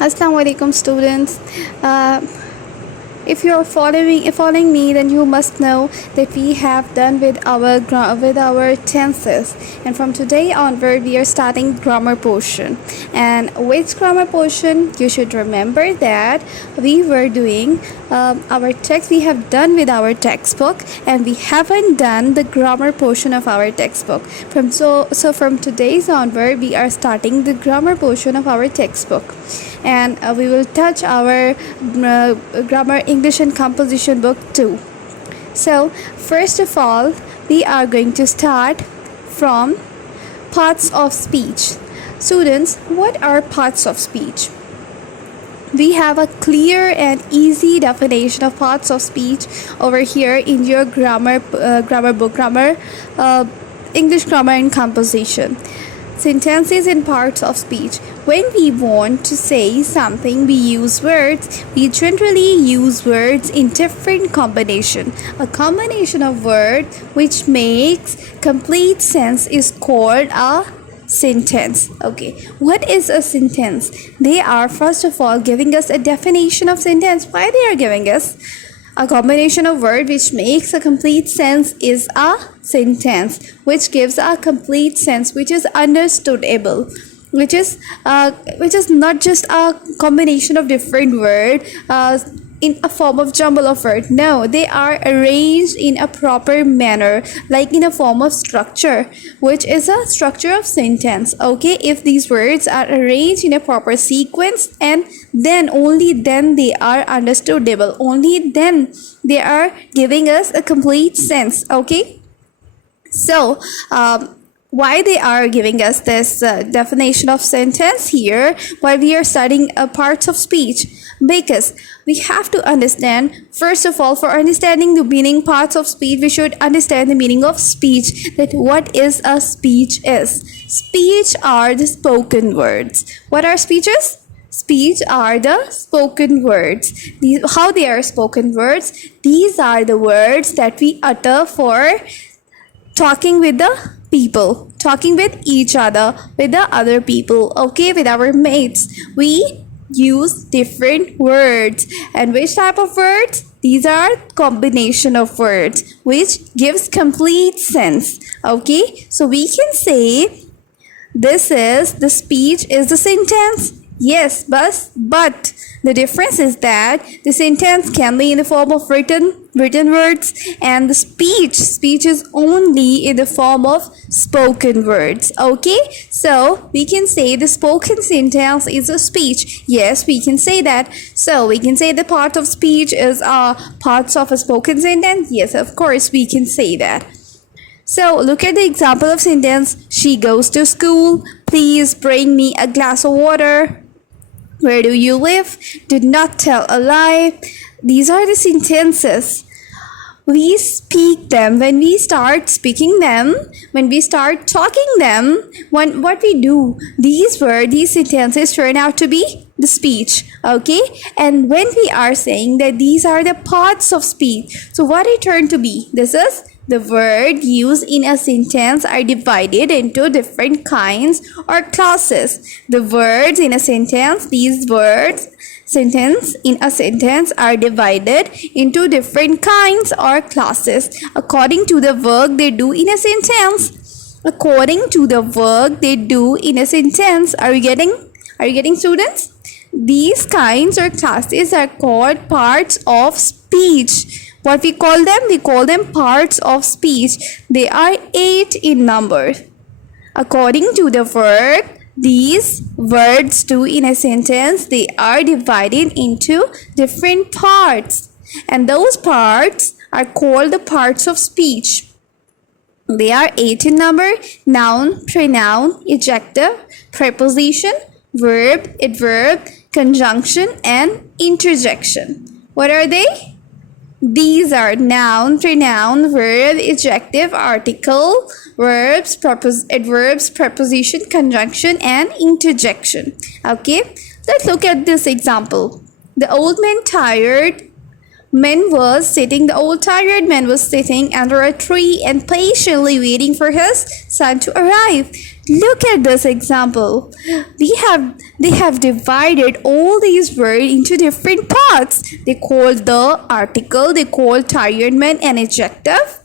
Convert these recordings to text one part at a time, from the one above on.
Assalamu alaikum students. If you're following me, then you must know that we have done with our tenses, and from today onward we are starting grammar portion. And which grammar portion? You should remember that we were doing our text. We have done with our textbook, and we haven't done the grammar portion of our textbook. From today's onward, we are starting the grammar portion of our textbook, and we will touch our grammar English and composition book too. So first of all, we are going to start from parts of speech. Students, what are parts of speech? We have a clear and easy definition of parts of speech over here in your grammar book, English grammar and composition. Sentences and parts of speech. When we want to say something, we use words. We generally use words in different combination. A combination of words which makes complete sense is called a sentence. Okay, what is a sentence? They are first of all giving us a definition of sentence. Why they are giving us? A combination of words which makes a complete sense is a sentence, which gives a complete sense, which is understandable, which is not just a combination of different words in a form of jumble of words. No, they are arranged in a proper manner, like in a form of structure, which is a structure of sentence. Okay, if these words are arranged in a proper sequence, and then only then they are understandable, only then they are giving us a complete sense. Okay, so why they are giving us this definition of sentence here while we are studying parts of speech? Because we have to understand, first of all, for understanding the meaning parts of speech, we should understand the meaning of speech, that what is a speech is. Speech are the spoken words. What are speeches? Speech are the spoken words. How they are spoken words? These are the words that we utter for talking with the people, talking with each other, with the other people, okay, with our mates. We use different words. And which type of words? These are combination of words which gives complete sense. Okay, so we can say this is the speech is the sentence. Yes, but the difference is that the sentence can be in the form of written words, and the speech is only in the form of spoken words. Okay, so we can say the spoken sentence is a speech. Yes, we can say that. So we can say the part of speech is parts of a spoken sentence. Yes, of course we can say that. So look at the example of sentence. She goes to school. Please bring me a glass of water. Where do you live? Do not tell a lie. These are the sentences. We speak them. When we start speaking them, when we start talking them, what we do, these sentences turn out to be the speech. Okay, and when we are saying that these are the parts of speech, so what it turned to be, this is the word used in a sentence are divided into different kinds or classes. The words in a sentence, these words sentence in a sentence are divided into different kinds or classes according to the work they do in a sentence. According to the work they do in a sentence. Are you getting, students? These kinds or classes are called parts of speech. What we call them? We call them parts of speech. They are 8 in number. According to the work these words do in a sentence, they are divided into different parts. And those parts are called the parts of speech. They are 8 in number: noun, pronoun, adjective, preposition, verb, adverb, conjunction, and interjection. What are they? These are noun, pronoun, verb, adjective, article, verbs, adverbs, preposition, conjunction, and interjection. Okay, let's look at this example. The old man tired man was sitting, the old tired man was sitting under a tree and patiently waiting for his son to arrive. Look at this example. They have divided all these words into different parts. They called the article, they called tired man an adjective.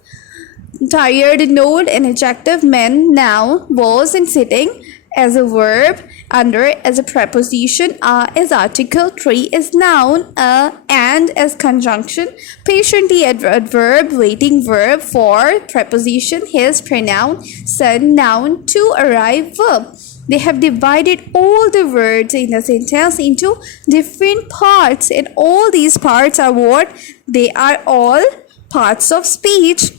Tired noun, an adjective, man, noun, was and sitting as a verb, under as a preposition, as article, tree as noun, and as conjunction, patiently adverb, waiting verb, for preposition, his pronoun, son, noun, to arrive verb. They have divided all the words in the sentence into different parts, and all these parts are what? They are all parts of speech.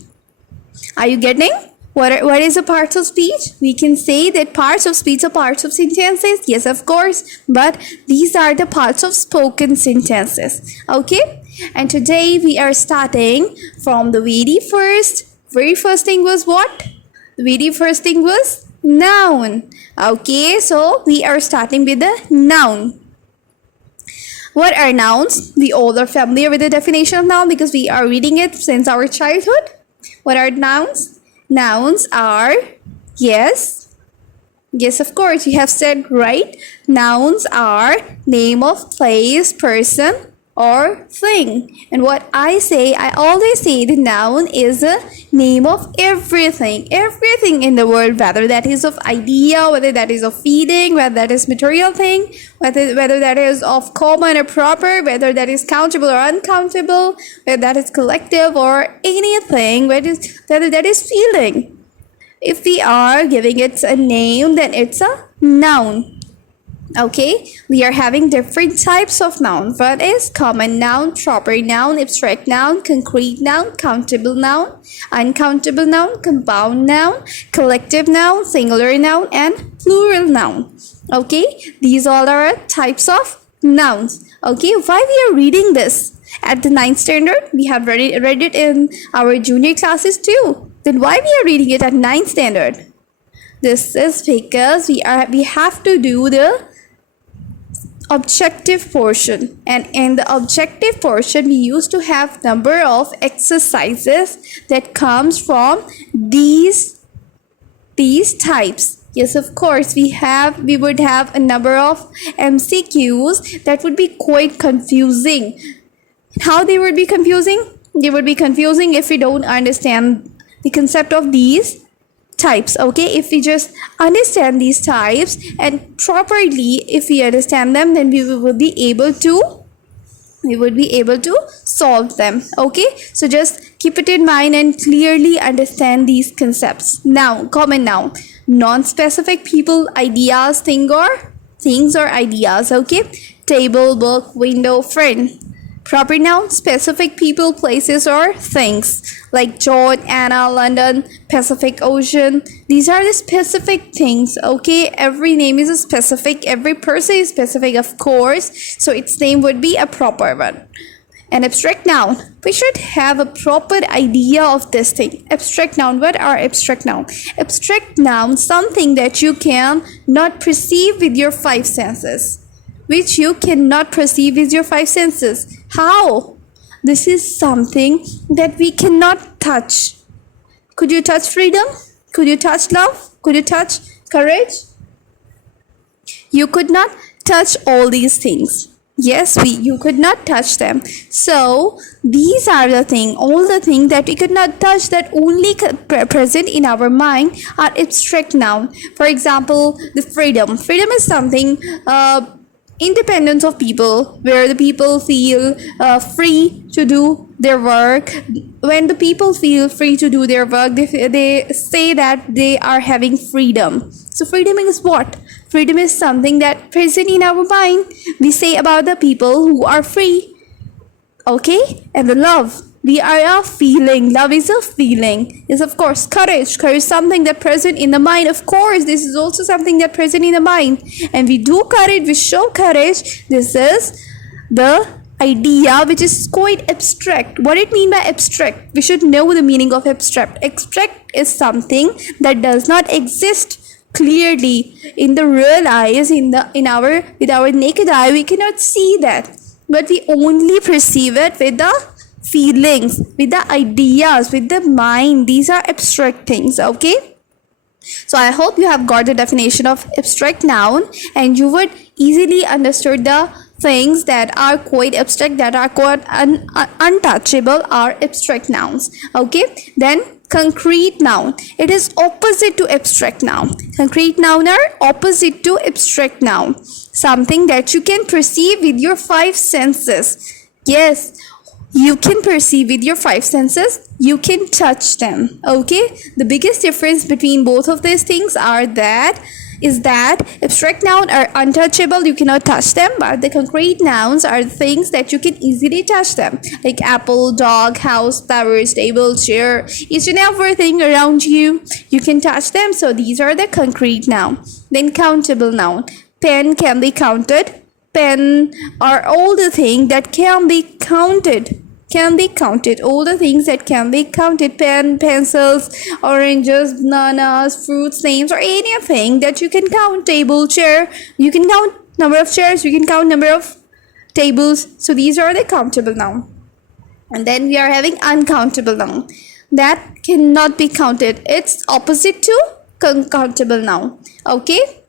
Are you getting? What is the parts of speech? We can say that parts of speech are parts of sentences. Yes, of course. But these are the parts of spoken sentences. Okay? And today we are starting from the very first thing was what? The very first thing was noun. Okay, so we are starting with the noun. What are nouns? We all are familiar with the definition of noun because we are reading it since our childhood. What are nouns? Nouns are, yes, of course, you have said right. Nouns are name of place, person, or thing. And what I always say the noun is a name of everything in the world, whether that is of idea, whether that is of feeling, whether that is material thing, whether that is of common or proper, whether that is countable or uncountable, whether that is collective or anything, whether that is feeling. If we are giving it a name, then it's a noun. Okay, we are having different types of noun. What is common noun, proper noun, abstract noun, concrete noun, countable noun, uncountable noun, compound noun, collective noun, singular noun, and plural noun. Okay, these all are types of nouns. Okay, why we are reading this at the 9th standard? We have read it in our junior classes too. Then why we are reading it at 9th standard? This is because we have to do the objective portion, and in the objective portion we used to have number of exercises that comes from these types. Yes, of course, we would have a number of MCQs that would be quite confusing. How they would be confusing? They would be confusing if we don't understand the concept of these types. Okay, if we just understand these types and properly, if we understand them, then we would be able to solve them. Okay, so just keep it in mind and clearly understand these concepts. Now, common noun, non-specific people, ideas, things or ideas. Okay, table, book, window, friend. Proper noun, specific people, places, or things like John, Anna, London, Pacific Ocean. These are the specific things. Okay, every name is a specific, every person is specific, of course, so its name would be a proper one. An abstract noun, we should have a proper idea of this thing. Abstract noun, what are abstract noun? Abstract noun, something that you can not perceive with your five senses. Which you cannot perceive with your five senses. How? This is something that we cannot touch. Could you touch freedom? Could you touch love? Could you touch courage? You could not touch all these things. Yes, you could not touch them. So these are all the things that we could not touch, that only present in our mind, are abstract noun. For example, the freedom. Freedom is something independence of people, where the people feel free to do their work. When the people feel free to do their work, they say that they are having freedom. So freedom is what? Freedom is something that present in our mind. We say about the people who are free. Okay, and the love, we are a feeling. Love is a feeling. Is of course courage. Courage is something that present in the mind. Of course, this is also something that present in the mind. And we do courage, we show courage. This is the idea which is quite abstract. What it mean by abstract? We should know the meaning of abstract. Abstract is something that does not exist clearly in the real eyes, with our naked eye. We cannot see that, but we only perceive it with the feelings, with the ideas, with the mind. These are abstract things, okay? So I hope you have got the definition of abstract noun and you would easily understood the things that are quite abstract, that are quite untouchable, are abstract nouns. Okay, then concrete noun. It is opposite to abstract noun. Concrete noun are opposite to abstract noun. Something that you can perceive with your five senses. Yes, you can perceive with your five senses, you can touch them. Okay, the biggest difference between both of these things is that abstract nouns are untouchable, you cannot touch them, but the concrete nouns are things that you can easily touch them, like apple, dog, house, flowers, table, chair, each and everything around you, you can touch them. So these are the concrete noun. Then countable noun. Pen can be counted. Pen are all the things that can be counted. All the things that can be counted. Pen, pencils, oranges, bananas, fruits, names, or anything that you can count. Table, chair, you can count number of chairs, you can count number of tables. So these are the countable noun. And then we are having uncountable noun. That cannot be counted. It's opposite to countable noun. Okay?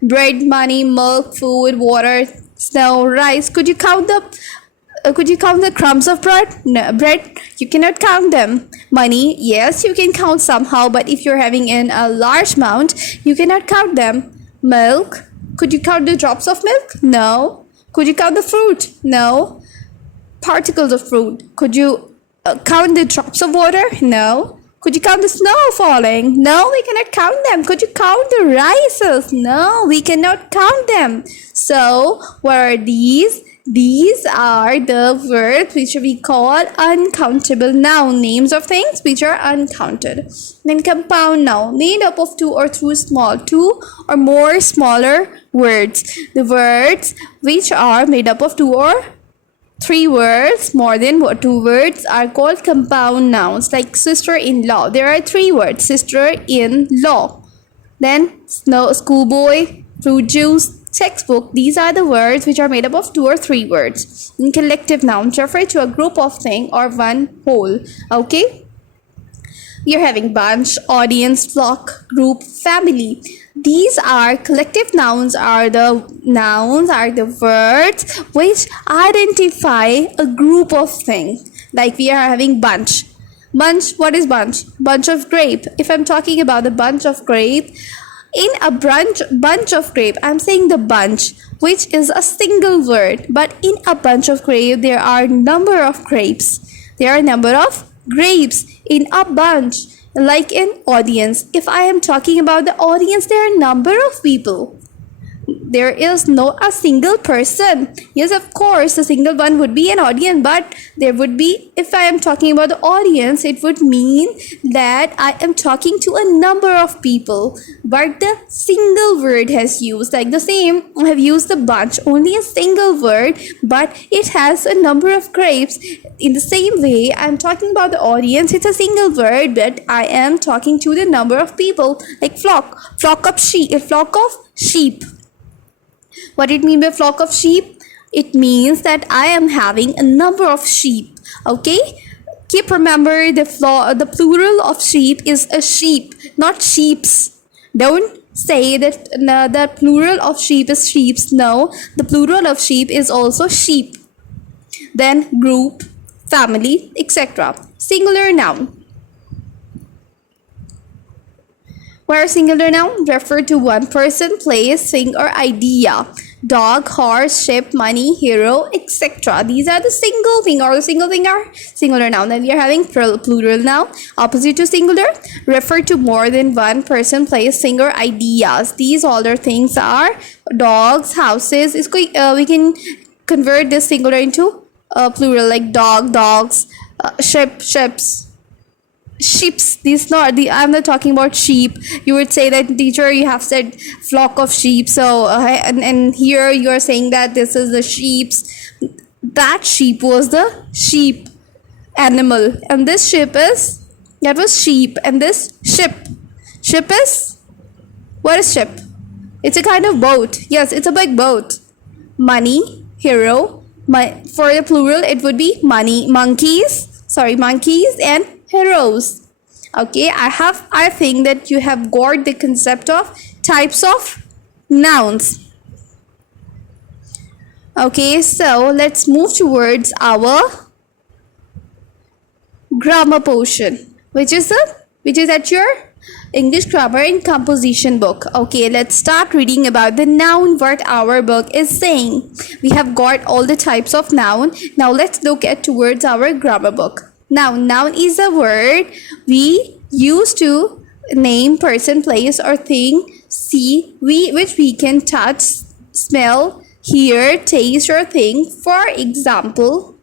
Bread, money, milk, food, water, snow, rice. Could you count the crumbs of bread? No, bread, you cannot count them. Money, yes, you can count somehow, but if you're having in a large amount, you cannot count them. Milk, could you count the drops of milk? No. Could you count the fruit? No. Particles of fruit, could you count the drops of water? No. Could you count the snow falling? No, we cannot count them. Could you count the rices? No, we cannot count them. So, what are these? These are the words which we call uncountable noun, names of things which are uncounted. Then compound noun, made up of two or more smaller words. The words which are made up of two or three words, more than two words, are called compound nouns, like sister-in-law. There are three words, sister-in-law. Then schoolboy, fruit juice, textbook. These are the words which are made up of two or three words. In collective nouns refer to a group of things or one whole. Okay? We are having bunch, audience, flock, group, family. These are collective nouns, are the words which identify a group of things. Like we are having bunch. Bunch, what is bunch? Bunch of grape. If I'm talking about the bunch of grape, in a bunch of grape, I'm saying the bunch, which is a single word. But in a bunch of grape, there are number of grapes. There are number of grapes in a bunch. Like in audience, if I am talking about the audience, there are number of people. There is no a single person. Yes, of course, a single one would be an audience, but there would be, if I am talking about the audience, it would mean that I am talking to a number of people. But the single word has used, like the same, I have used the bunch, only a single word, but it has a number of grapes. In the same way, I am talking about the audience, it's a single word, but I am talking to the number of people, like flock of sheep. What it mean by flock of sheep? It means that I am having a number of sheep. Okay? Keep remember the plural of sheep is a sheep, not sheeps. Don't say that the plural of sheep is sheeps. No, the plural of sheep is also sheep. Then group, family, etc. Singular noun. Where singular noun refer to one person, place, thing, or idea. Dog, horse, ship, money, hero, etc. These are the single thing, or the single thing are singular noun. Then we are having plural noun, opposite to singular, refer to more than one person, place, thing, or ideas. These other things are dogs, houses. We can convert this singular into plural, like dog, dogs, ships. Sheeps. I'm not talking about sheep. You would say that, teacher, you have said flock of sheep, so and here you are saying that this is the sheeps. That sheep was the sheep animal, and this that was sheep, and this ship is, what is ship? It's a kind of boat. Yes, it's a big boat. Money, hero, For the plural, it would be monkeys and heroes. Okay, I think that you have got the concept of types of nouns. Okay, so let's move towards our grammar portion, which is at your English grammar and composition book. Okay, let's start reading about the noun, what our book is saying. We have got all the types of noun. Now let's look at towards our grammar book. Noun is a word we use to name person, place, or thing, which we can touch, smell, hear, taste, or think. For example,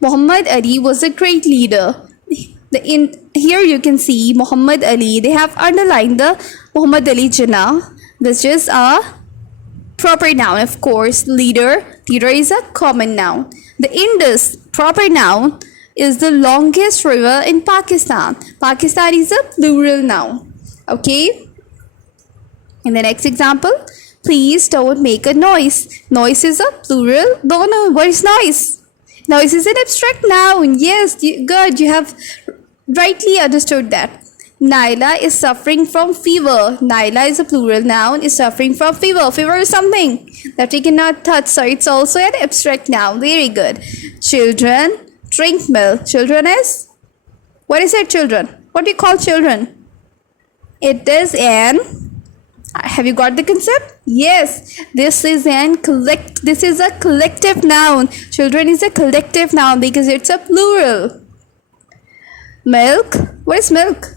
Muhammad Ali was a great leader. Here you can see Muhammad Ali. They have underlined the Muhammad Ali Jinnah, which is a proper noun, of course. Leader is a common noun. The Indus, proper noun, is the longest river in Pakistan. Pakistan is a plural noun. Okay. In the next example, please don't make a noise. Noise is a plural. No, what is noise? Noise is an abstract noun. Yes, good. You have rightly understood that. Naila is suffering from fever. Naila is a plural noun, is suffering from fever. Fever is something that we cannot touch, so it's also an abstract noun. Very good. Children drink milk. Children is? What is it, children? What do you call children? It is an... Have you got the concept? Yes, this is a collective noun. Children is a collective noun because it's a plural. Milk. What is milk?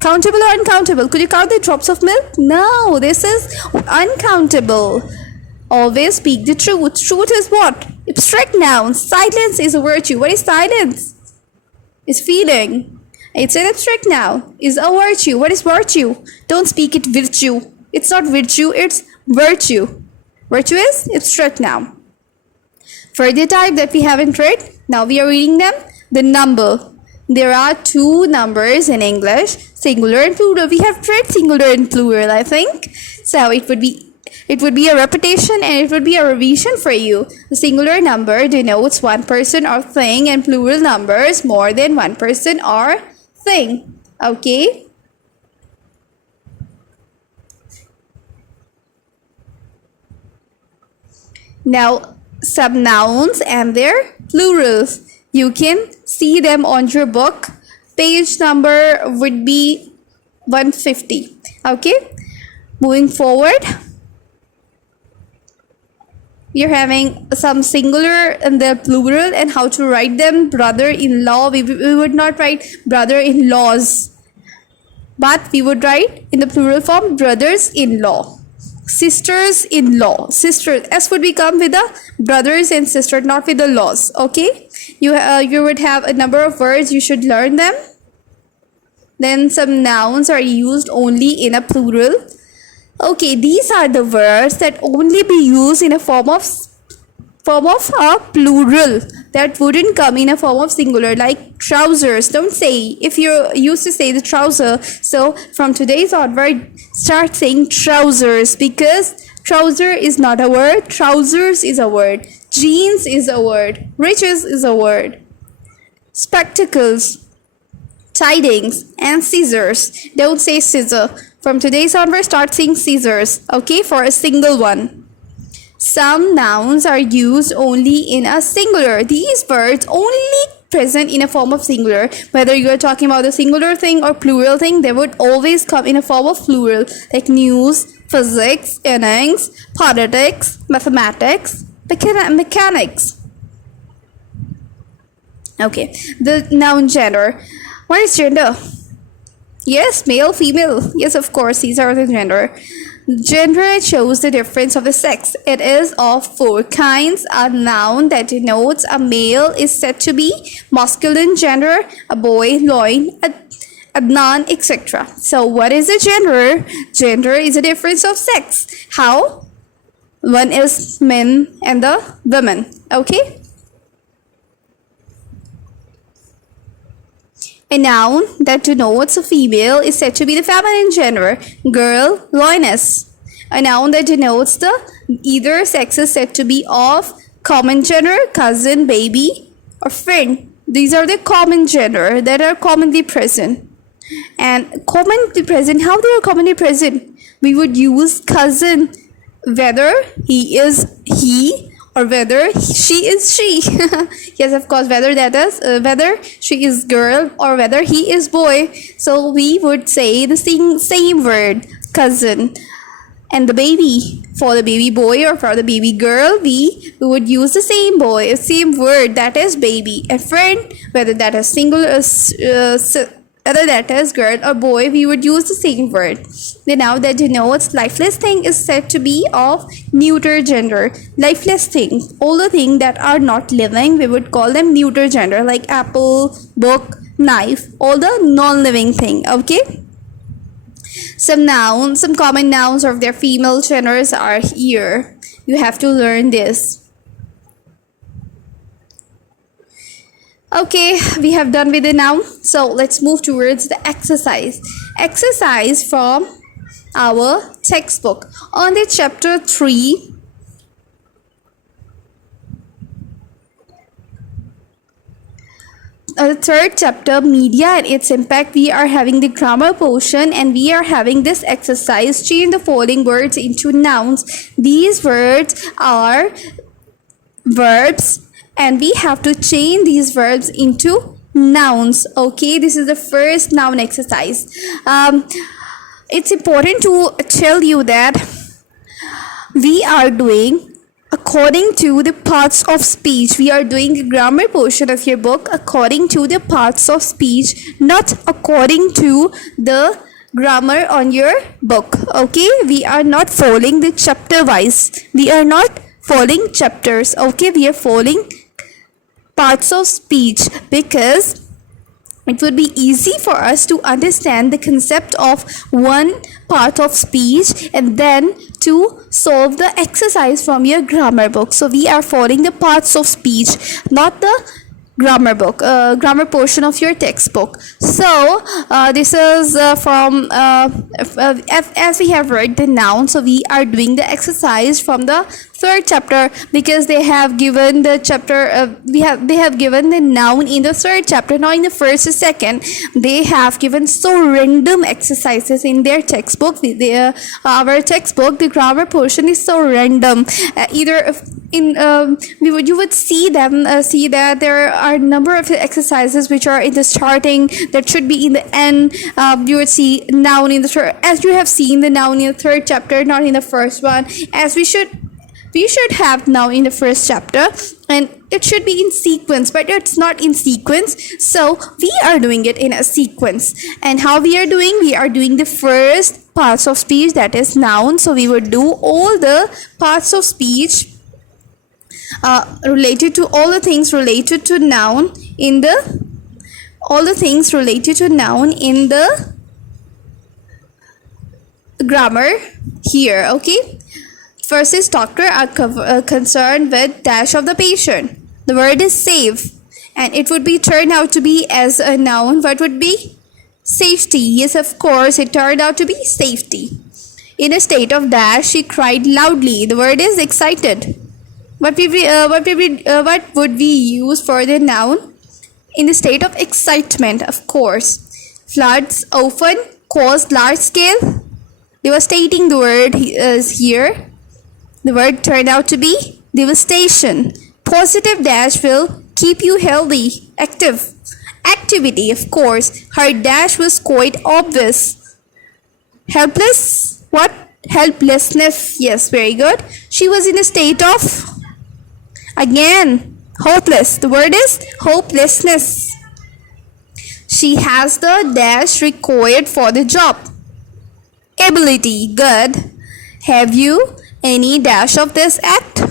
Countable or uncountable? Could you count the drops of milk? No, this is uncountable. Always speak the truth. Truth is what? Abstract noun. Silence is a virtue. What is silence? It's feeling. It's an abstract noun. Is a virtue. What is virtue? Don't speak it virtue. It's not virtue, it's virtue. Virtue is abstract noun. For the type that we haven't read, now we are reading them. The number. There are two numbers in English, singular and plural. We have read singular and plural, I think. So it would be a repetition and it would be a revision for you. The singular number denotes one person or thing, and plural numbers more than one person or thing. Okay. Now, some nouns and their plurals. You can see them on your book. Page number would be 150. Okay. Moving forward. You're having some singular and their plural and how to write them. Brother-in-law. We would not write brother-in-laws, but we would write in the plural form brothers-in-law. Sisters-in-law. Sisters. S would become with the brothers and sisters, not with the laws. Okay. You would have a number of words. You should learn them. Then some nouns are used only in a plural. Okay, these are the words that only be used in a form of a plural, that wouldn't come in a form of singular, like trousers. Don't say, if you're used to say the trouser, so from today's onward start saying trousers, because trouser is not a word, trousers is a word, jeans is a word, riches is a word, spectacles, tidings, and scissors. Don't say scissor. From today's onward, start saying scissors, okay, for a single one. Some nouns are used only in a singular. These words only present in a form of singular. Whether you are talking about a singular thing or plural thing, they would always come in a form of plural, like news, physics, innings, politics, mathematics, mechanics. Okay, the noun gender. What is gender? Yes, male, female. Yes, of course, these are the gender. Gender shows the difference of the sex. It is of four kinds. A noun that denotes a male is said to be masculine gender, a boy, loin, Adnan, etc. So what is a gender? Gender is a difference of sex. How? One is men and the women. Okay? A noun that denotes a female is said to be the feminine gender. Girl, lioness. A noun that denotes the either sex is said to be of common gender, cousin, baby, or friend. These are the common gender that are commonly present. And commonly present, how they are commonly present? We would use cousin whether he is he or whether she is she. Yes, of course, whether that is whether she is girl or whether he is boy. So we would say the same word, cousin. And the baby, for the baby boy or for the baby girl, we would use the same word, that is baby. A friend, whether that is single whether that is girl or boy, we would use the same word. The noun that denotes lifeless thing is said to be of neuter gender. Lifeless thing, all the things that are not living, we would call them neuter gender, like apple, book, knife, all the non-living thing. Okay. Some common nouns of their female genders are here. You have to learn this. Okay, we have done with the noun. So let's move towards the exercise. Exercise from our textbook. On the chapter 3, the third chapter, media and its impact, we are having the grammar portion and we are having this exercise. Change the following words into nouns. These words are verbs and we have to change these verbs into nouns. Okay, this is the first noun exercise. It's important to tell you that we are doing according to the parts of speech. We are doing the grammar portion of your book according to the parts of speech, not according to the grammar on your book. Okay, we are not following the chapter wise. We are not following chapters. Okay, we are following parts of speech because it would be easy for us to understand the concept of one part of speech and then to solve the exercise from your grammar book. So we are following the parts of speech, not the grammar book, grammar portion of your textbook. So this is from as we have read the noun, so we are doing the exercise from the third chapter because they have given the chapter they have given the noun in the third chapter, not in the first or second. They have given so random exercises in their textbook. Our textbook, the grammar portion is so random. Either in you would see that there are a number of exercises which are in the starting that should be in the end. You would see noun in the third, as you have seen the noun in the third chapter, not in the first one, as we should have now in the first chapter, and it should be in sequence, but it's not in sequence, so we are doing it in a sequence. And how we are doing the first parts of speech, that is noun. So we would do all the parts of speech related to all the things related to noun in the grammar here. Okay, first is doctor are concerned with dash of the patient. The word is save, and it would be turned out to be as a noun. What would be? Safety. Yes, of course, it turned out to be safety. In a state of dash, she cried loudly. The word is excited. What would we use for the noun? In the state of excitement, of course. Floods often cause large scale devastating. The word is here. The word turned out to be devastation. Positive dash will keep you healthy, active. Activity, of course. Her dash was quite obvious. Helpless? What? Helplessness. Yes, very good. She was in a state of, again, hopeless. The word is hopelessness. She has the dash required for the job. Ability. Good. Have you any dash of this act?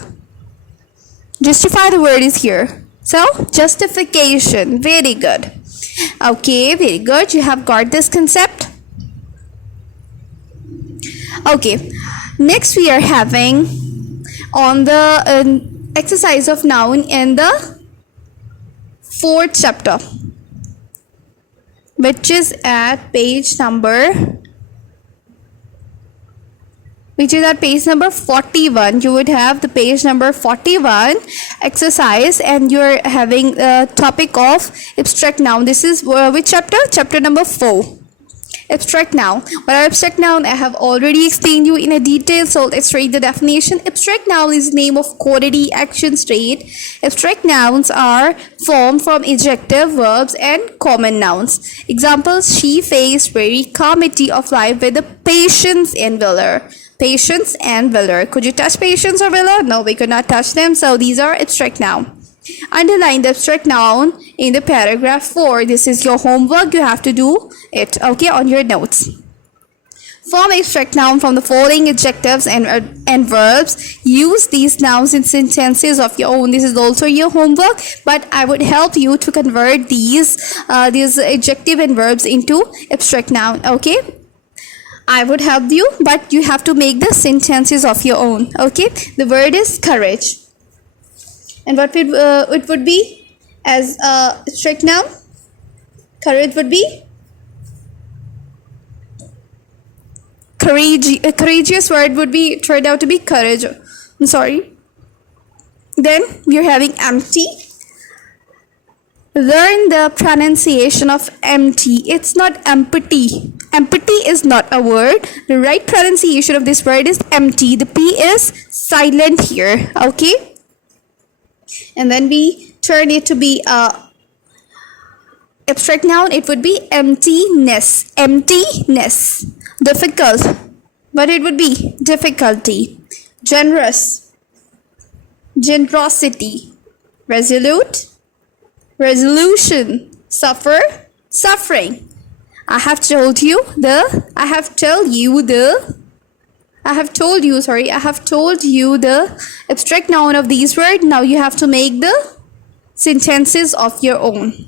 Justify, the word is here. So, justification. Very good. Okay, very good. You have got this concept. Okay, next we are having on the exercise of noun in the fourth chapter, which is at page number which is at page number 41. You would have the page number 41 exercise, and you're having the topic of abstract noun. This is which chapter? Chapter number 4. Abstract noun. What are abstract noun? I have already explained you in a detail, so let's read the definition. Abstract noun is name of quality, action, state. Abstract nouns are formed from adjective, verbs, and common nouns. Examples: she faced very calamity of life with the patience and valor. Patience and valor. Could you touch patience or valor? No, we could not touch them. So these are abstract noun. Underline the abstract noun in the paragraph 4. This is your homework. You have to do it, okay, on your notes. Form abstract noun from the following adjectives and verbs. Use these nouns in sentences of your own. This is also your homework, but I would help you to convert these adjective and verbs into abstract noun, okay? I would help you, but you have to make the sentences of your own, okay? The word is courage. And what it would be as abstract noun? Courage would be a courageous word would be turned out to be courage. I'm sorry. Then we're having empty. Learn the pronunciation of empty. It's not empty. Empty is not a word. The right pronunciation of this word is empty. The P is silent here, okay? And then we turn it to be abstract noun. It would be emptiness. Emptiness. Difficult. But it would be difficulty. Generous. Generosity. Resolute. Resolution. Suffer. Suffering. I have told you the abstract noun of these words. Now you have to make the sentences of your own.